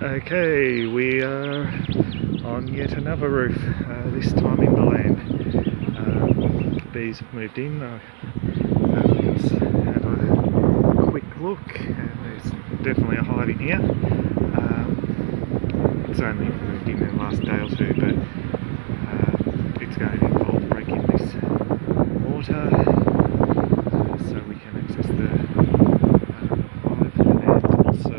Okay, we are on yet another roof, this time in Ballan. Bees have moved in. Just had a quick look and there's definitely a hive in here. It's only moved in the last day or two, but it's going to involve breaking this mortar so we can access the hive, and also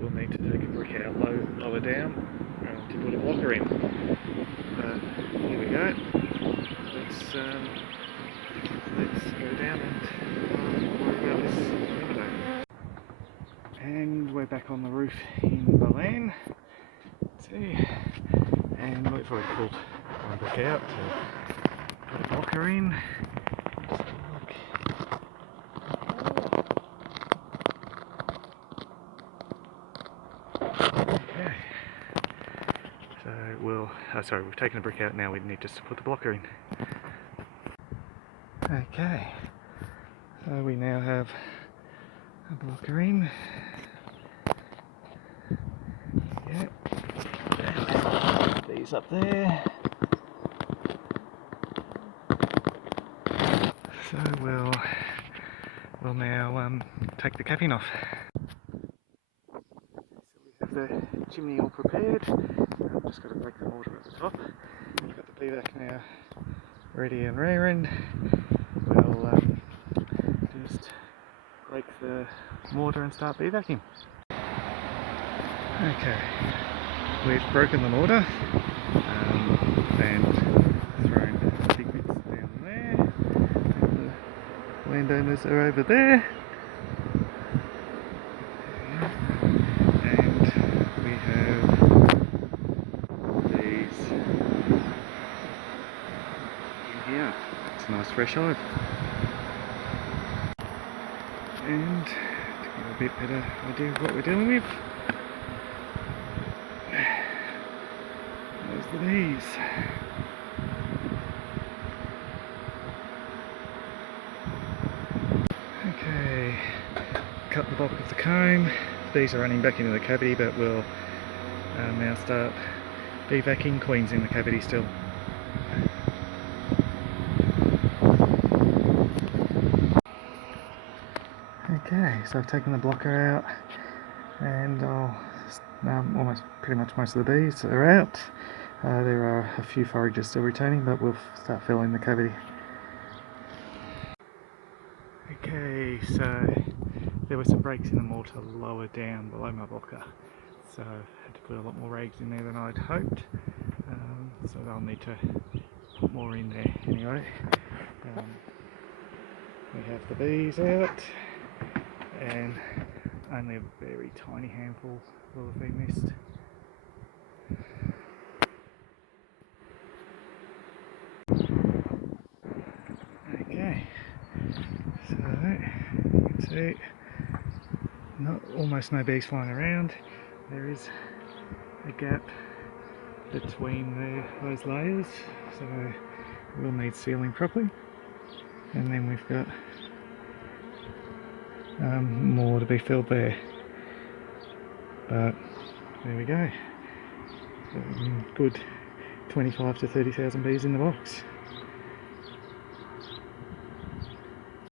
we'll need to take a brick out lower down to put a blocker in. Here we go. Let's go down and worry about this another day. And we're back on the roof in Ballan. See, and we've already pulled one brick out to put a blocker in. Just have a look. Okay. So we've taken the brick out, now we need just to put the blocker in. Okay, so we now have a blocker in. Yep. These up there. So we'll now take the capping off. So we have the chimney all prepared. I've just got to break the mortar at the top. We've got the beevac now ready and raring. We'll just break the mortar and start beevacing. Okay, we've broken the mortar and thrown pigments down there. And the landowners are over there. And we have these in here. It's a nice fresh hive. And to get a bit better idea of what we're dealing with, there's the bees. Okay, cut the bulk of the comb. Bees are running back into the cavity, but we'll now start beevacing. Queen's in the cavity still. Okay, so I've taken the blocker out, and pretty much most of the bees are out. There are a few foragers still returning, but we'll start filling the cavity. Okay, so there were some breaks in the mortar lower down below my blocker, so I had to put a lot more rags in there than I'd hoped, so I'll need to put more in there anyway. We have the bees out, and only a very tiny handful will have been missed. Okay, so you can see almost no bees flying around. There is a gap between those layers, so we'll need sealing properly. And then we've got more to be filled there, but there we go. Good 25 to 30,000 bees in the box.